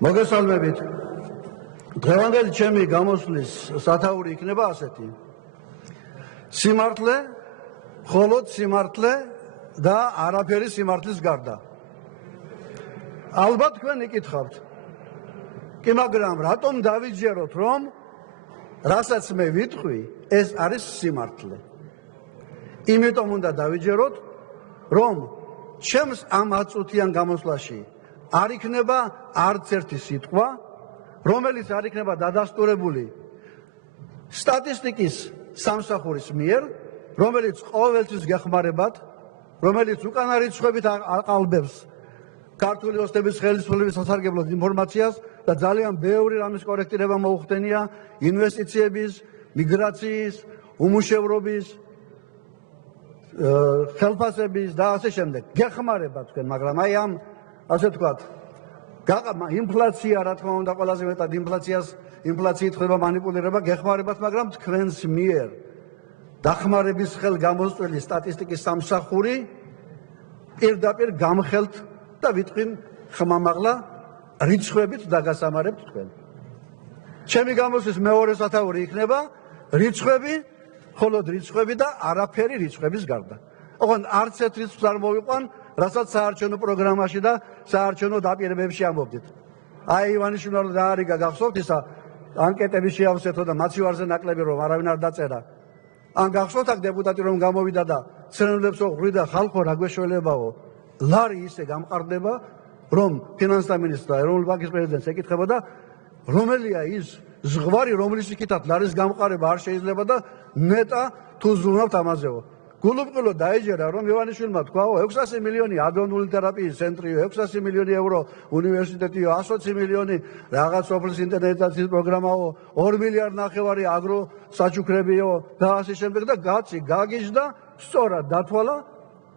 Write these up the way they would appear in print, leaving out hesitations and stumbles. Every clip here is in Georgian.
მოგესალმებით. დღევანდელი ჩემი გამოსვლის სათაური იქნება ასეთი. სიმართლე, მხოლოდ სიმართლე და არაფერი სიმართლის გარდა. ალბათ თქვენ იკითხავთ. კი მაგრამ რატომ დავიჯეროთ, რომ რასაც მე ვიტყვი, ეს არის სიმართლე. იმიტომ უნდა დავიჯეროთ, რომ ჩემს ამ 10 წუთიან გამოსვლაში არ იქნება არც ერთი სიტყვა, რომელიც არ იქნება დადასტურებული სტატისტიკის სამსახურის მიერ, რომელიც ყოველთვის გეხმარებათ, რომელიც უკანა რიცხვებით აყალბებს ქართული ოცნების ხელისუფლების სასარგებლოდ ინფორმაციას და ძალიან ბევრი რამის კორექტირება მოუხდენია ინვესტიციების, მიგრაციის, უმუშევრობის, ხელფასების და ასე შემდეგ. გეხმარებათ თქვენ, მაგრამ აი ამ ასე ვთქვათ, ინფლაცია, რა თქმა უნდა, ყველაზე მეტად ინფლაციით ხდება მანიპულირება, გეხმარებათ, მაგრამ თქვენს მიერ დახმარების ხელგამოსწველი სტატისტიკის სამსახური პირდაპირ გამხელთ და ვიტყვი ხმამაღლა რიცხვებით დაგასამარებთ თქვენ. ჩემი გამოსვლის მეორე სათაური იქნება რიცხვები, მხოლოდ რიცხვები და არაფერი რიცხვების გარდა. ოღონდ არც ერთ რიცხვს არ მოვიყვან, რასაც საარჩევნო პროგრამაში და საარჩევნო დაპირებებში ამბობდით. აი ივანიშვილმა რა არიგა გახსოვთ ისა ანკეტების შეავსეთო და მაცივარზე ნაკლები რომ არავინ არ დაწერა. ან გახსოვთ აქ დეპუტატი რომ გამოვიდა და ცნებებს უყვრიდა ხალხო რა გვეშველებაო. ლარი ისე გამყარდება, რომ ფინანსთა მინისტრმა ეროვნული ბანკის პრეზიდენტს ეკითხებოდა, რომელია ის ზღვარი, რომლის იქითაც ლარის გამყარება არ შეიძლება და ნეტა თუ ზრუნავთ ამაზეო. გულუბრყილო დაეჯერა, რომ ივანიშვილმა თქვაო, 600 მილიონი ადრონული თერაპიის ცენტრიო, 600 მილიონი ევრო უნივერსიტეტიო, 120 მილიონი რაღაც სოფლის ინტერნეტიზაციის პროგრამაო, 2 მილიარდ ნახევარი აგრო საჩუქრებიო და ასე შემდეგ და გაგიჟდა, სწორად დათვალა,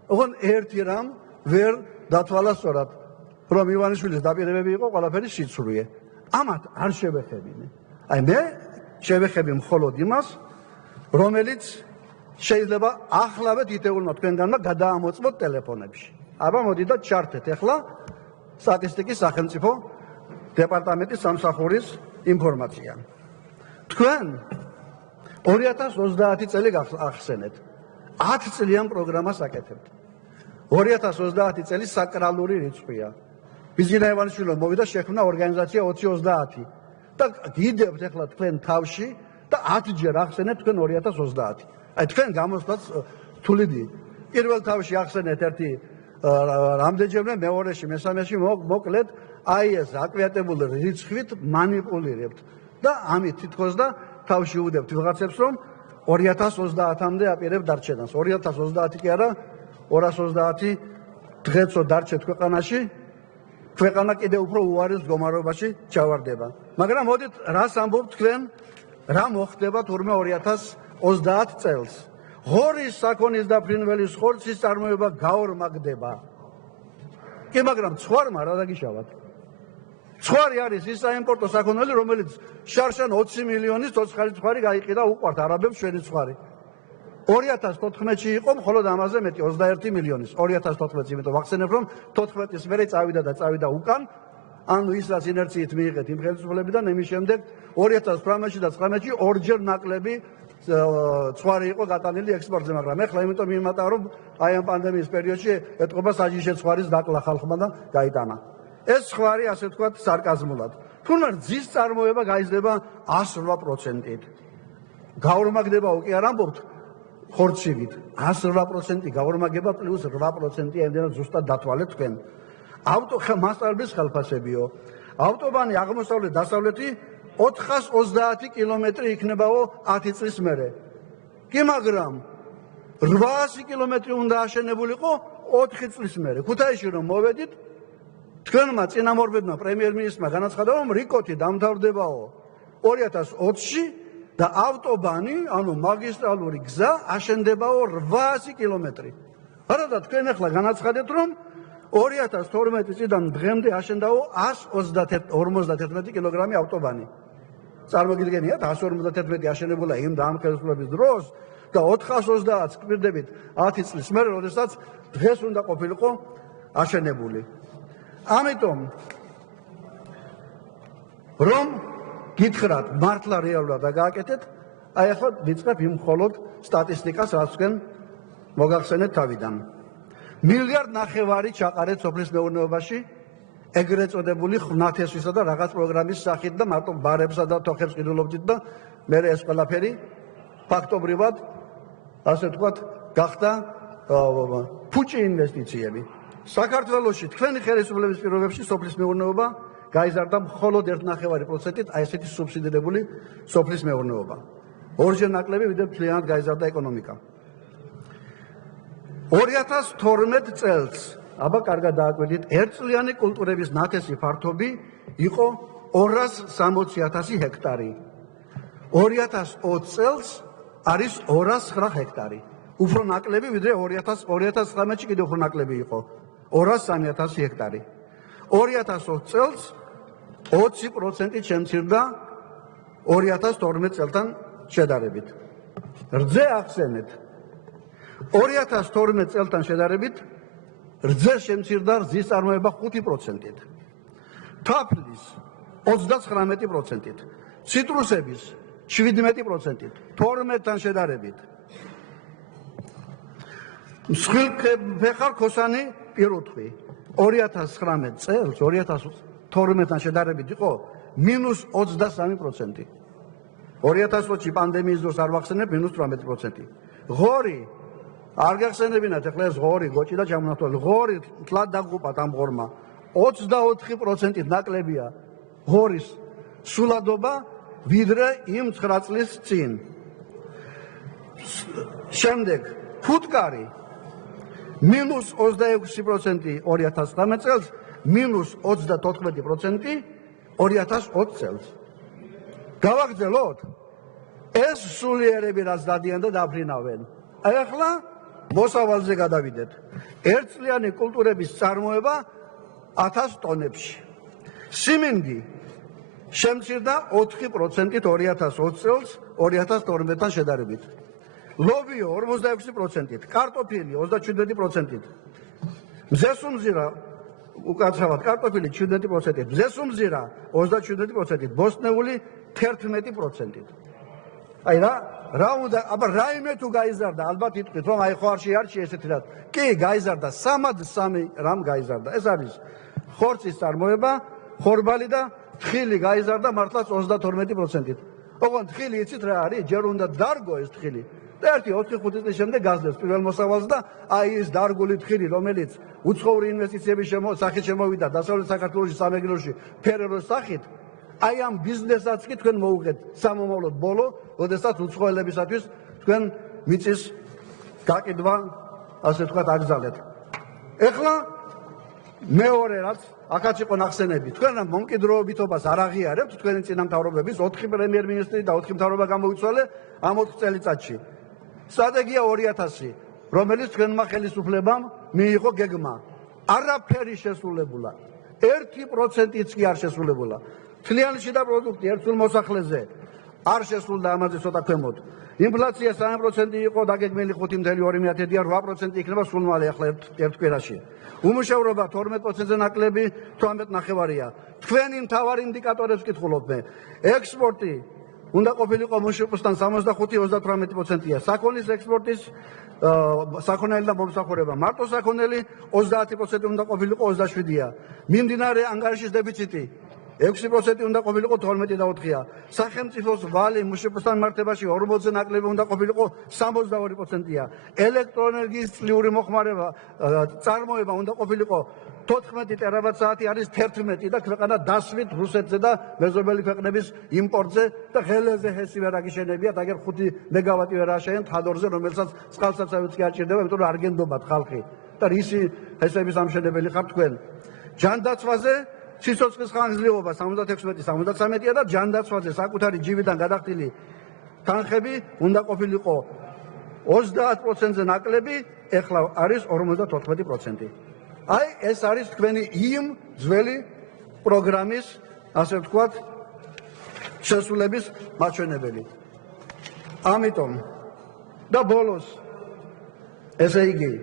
ოღონდ ერთი რამ ვერ დათვალა სწორად, რომ ივანიშვილის დაპირებები იყო ყველაფერი სიცრუე. ამათ არ შევეხებინე. აი მე შევეხები მხოლოდ იმას, რომელიც შეიძლება ახლავე თითოეულმა თქვენგანმა გადაამოწმოთ ტელეფონებში. აბა მოდით და ჩართეთ ახლა სტატისტიკის სახელმწიფო დეპარტამენტის სამსახურის ინფორმაცია. თქვენ 2030 წელი ახსენეთ. 10 წლიან პროგრამას აკეთებთ. 2030 წელი საკრალური რიცხვია. ბიზნეს ივანიშვილმა მოვიდა შექმნა ორგანიზაცია 2030 და გიდებთ ახლა თქვენ თავში და 10 ჯერ ახსენეთ თქვენ 2030. აი თქვენ გამოსვლაც თuliდი. პირველ თავში ახსენეთ ერთი რამდენჯერმე, მეორეში, მესამეში მოკლედ აი ეს აკვიატებული რიცხვით მანიპულირებთ და ამით თითქოს და თავში უდებთ ვიღაცებს, რომ 2030-მდე აპირებთ დარჩენას. 2030 კი არა, 230 დღეცო დარჩეთ ქვეყანაში, ქვეყანა კიდევ უფრო უარის მდგომარეობაში ჩავარდება. მაგრამ მოდით რას ამბობთ თქვენ, რა მოხდება თურმე 2030 წელს. ღორის საქონლის და ფრინველის ხორცის წარმოება გაორმაგდება. კი მაგრამ ცხვარმა რა დაგიშავათ? ცხვარი არის ის საიმპორტო საქონელი, რომელიც შარშან 20 მილიონის ცოცხალი ცხვარი გაიყიდა უყვართ არაბებს ჩვენი ცხვარი. 2014-ში იყო მხოლოდ ამაზე მეტი 21 მილიონის. 2014-ში, იმიტომ ვახსენებ, რომ 14-ის მერე წავიდა უკან, ანუ ის რაც ინერციით მიიღეთ იმ ხელისუფლებიდან, იმის შემდეგ 2018-ში და 2019-ში ორჯერ ნაკლები ცხვარი იყო გატანილი ექსპორტზე, მაგრამ ეხლა იმიტომ მიმატა, რომ აი ამ პანდემიის პერიოდში ეტყობა საჯიში ცხვარის დაკლა ხალხმა და გაიტანა. ეს ცხვარი, ასე ვთქვათ, სარკაზმულად. თუმცა ძის წარმოება გაიზრდება 108%-ით. გაორმაგდება კი არ ამბობთ ხორცივით. 108% გაორმაგება პლუს 8% ემდენად ზუსტად დათვალეთ თქვენ. მასწავლებლის ხელფასებიო. ავტობანი აღმოსავლეთ-დასავლეთი 430 კილომეტრი იქნებაო 10 წლის მერე. კი მაგრამ 800 კილომეტრი უნდა აშენებულიყო 4 წლის მერე. ქუთაისში რომ მოვედით, თქვენმა წინამორბედმა პრემიერ-მინისტრმა განაცხადა, რომ რიკოთი დამთავრდებაო 2020-ში და ავტობანი, ანუ მაგისტრალური გზა აშენდებაო 800 კილომეტრი. არა და თქვენ ახლა განაცხადეთ, რომ 2012 წლიდან დღემდე აშენდაო 151 კილოგრამი ავტობანი. წარმოგიდგენიათ, 151 აშენებულა იმ და ამ ხელისუფლების დროს და 430-ს გვირდებით 10 წლის მერე, როდესაც დღეს უნდა ყოფილიყო აშენებული. ამიტომ რომ გითხრათ მართლა რეალურად და გააკეთეთ, აი ახლა ვიწყებ იმ მხოლოდ სტატისტიკას, რაც თქვენ მოგახსენეთ თავიდან. 1,5 მილიარდი ჩაყარეთ სოფლის მეურნეობაში, ეგრეთ წოდებული ხვნათესვისა და რაღაც პროგრამის სახით და მარტო ბარებსა და თოხებს ყიდულობდით და მე ეს ყველაფერი ფაქტობრივად, ასე ვთქვათ, გახდა ფუჭი ინვესტიციები. საქართველოში თქვენი ხელისუფლების პირობებში სოფლის მეურნეობა გაიზარდა მხოლოდ 1,9%-ით, აი ესეთი სუბსიდირებული სოფლის მეურნეობა. ორჯერ ნაკლები, ვიდრე მთლიანად გაიზარდა ეკონომიკა. 2012 წელს, აბა კარგად დააკვირდით, ერთწლიანი კულტურების ნათესი ფართობი იყო 260,000 ჰექტარი. 2020 წელს არის 209 ჰექტარი. უფრო ნაკლები, ვიდრე 2019-ში კიდევ უფრო ნაკლები იყო. 203,000 ჰექტარი. 2020 წელს 20% შემცირდა 2012 წელთან შედარებით. რძე ახსენეთ. 2012 წელთან შედარებით რძე შემცირდა რძის წარმოება 5%-ით. თაფლის 39%-ით. ციტრუსების 17%-ით. 12-თან შედარებით. მსხვილფეხა-რქოსანი პირუტყვი 2019 წელს 2012-თან შედარებით იყო -23%. 2020-ში პანდემიის დროს არ ვახსენებ -18%. ღორი არ გახსენებინათ, ახლა ეს ღორი გოჭი და ჩამონათვალი. ღორი თლად დაგუპათ ამ ღორმა. 24%-ით ნაკლებია ღორის სულადობა ვიდრე იმ 9 წლის წინ. შემდეგ ფუტკარი -26% 2019 წელს, -34% 2020 წელს. გავაგრძელოთ? ეს სულიერები რაც დადიან და დაფრინავენ. აი ახლა მოსავალზე გადავიდეთ. ერთწლიანი კულტურების წარმოება 1000 ტონებში. სიმინდი შემცირდა 4%-ით 2020 წელს 2012-თან შედარებით. ლობიო 46%-ით, კარტოფილი 37%-ით. მზესუმზირა უკაცრავად კარტოფილი 17%-ით, მზესუმზირა 37%-ით, ბოსტნეული 11%-ით. აი რა უნდა, აბა რაიმე თუ გაიზარდა, ალბათ იტყვით, რომ აი ხო არ შეარჩი ესეთი რა. კი, გაიზარდა 3 რამ გაიზარდა. ეს არის ხორცის წარმოება, ხორბალი და თხილი გაიზარდა მართლაც 32%-ით. ოღონდ თხილი იცით რა არის? ჯერ უნდა დარგო ეს თხილი. და 1-4-5 წლის შემდეგ გაზრდებს პირველ მოსავალს და აი ეს დარგული თხილი, რომელიც უცხოური ინვესტიციების სახით შემოვიდა დასავლეთ საქართველოში, სამეგრელოში, ფერეროს სახით, აი ამ ბიზნესაც კი თქვენ მოუღეთ სამომავლოდ ბოლო, როდესაც უცხოელებისათვის თქვენ მიწის გაკიდვა, ასე ვთქვათ, აგზავნეთ. ეხლა მეორე რაც აქაც იყო ნახსენები, თქვენ მომკიდროობითობას არ აღიარებთ თქვენი წინამთავრობების 4 პრემიერ-მინისტრი და 4 მთავრობა გამოიცვალე ამ 4 წელიწადში. სტრატეგია 2000, რომელიც თქვენმა ხელისუფლებამ მიიღო გეგმა. არაფერი შესრულებულა. 1%-იც კი არ შესრულებულა. მთლიანი შიდა პროდუქტი ერთსულ მოსახლეზე არ შესრულდა ამაზე ცოტა ქვემოთ. ინფლაცია 3% იყო დაგეგმილი 5.2%-ია, 8% იქნება სულმალე ახლა ერთ კვირაში. უმუშევრობა 12%-ზე ნაკლები 18.5%-ია. თქვენი მთავარი ინდიკატორებს ვკითხულობ მე. ექსპორტი უნდა ყოფილიყო მუშაკოსთან 65-38%-ია. საქონლის ექსპორტის საქონელი და მომსახურება. მარტო საქონელი 30% უნდა ყოფილიყო 27-ია. მიმდინარე ანგარიშის დეფიციტი 6% უნდა ყოფილიყო 12.4-ია. სახელმწიფოს ვალი მუშაკოსთან მართებაში 40-ზე ნაკლები უნდა ყოფილიყო 62%-ია. ელექტროენერგიის წლიური მოხმარება წარმოება უნდა ყოფილიყო 14 ტერაბათ-საათი, არის 11 და ქვეყანა დასვით რუსეთზე და მეზობელი ქვეყნების იმპორტზე და ღელეზე ჰესი ვერ აგიშენებიათ, აგერ 5 მეგავატი ვერ აშენებთ ხადორზე, რომელსაც წყალსაცავიც კი არ ჭირდება, იმიტომ რომ არ გენდობათ ხალხი. და რისი ჰესების ამშენებელი ხართ თქვენ? ჯანდაცვაზე სიცოცხლის ხანგრძლივობა 76-73-ია და ჯანდაცვაზე საკუთარი ჯიბიდან გადახდილი თანხები უნდა ყოფილიყო 30%-ზე ნაკლები, ეხლა არის 54%. აი ეს არის თქვენი იმ ძველი პროგრამის, ასე ვთქვათ, შესრულების მაჩვენებელი. ამიტომ და ბოლოს ესე იგი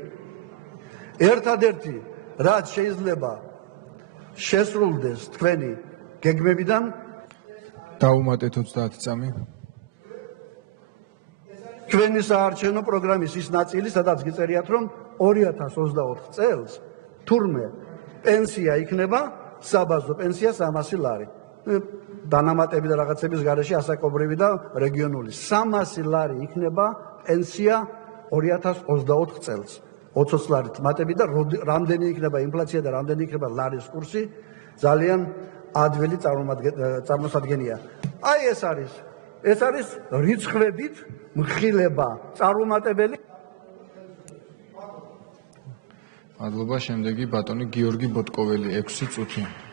ერთადერთი რაც შეიძლება შესრულდეს თქვენი გეგმებიდან დაუმატეთ 30 წამი. ჩვენი საარჩევნო პროგრამის ის ნაწილი, სადაც გიწერიათ, რომ 2024 წელს თურმე პენსია იქნება საბაზო პენსია 300 ლარი. დანამატები და რაღაცების გარეშე ასაკობრივი და რეგიონული 300 ლარი იქნება პენსია 2024 წელს. 20 ლარით მატები და რამდენი იქნება ინფლაცია და რამდენი იქნება ლარის კურსი ძალიან ადვილი წარმოსადგენია. აი ეს არის რიცხვებით მხილება წარუმატებელი. მადლობა, შემდეგი ბატონი გიორგი ბოტკოველი 6 წუთი.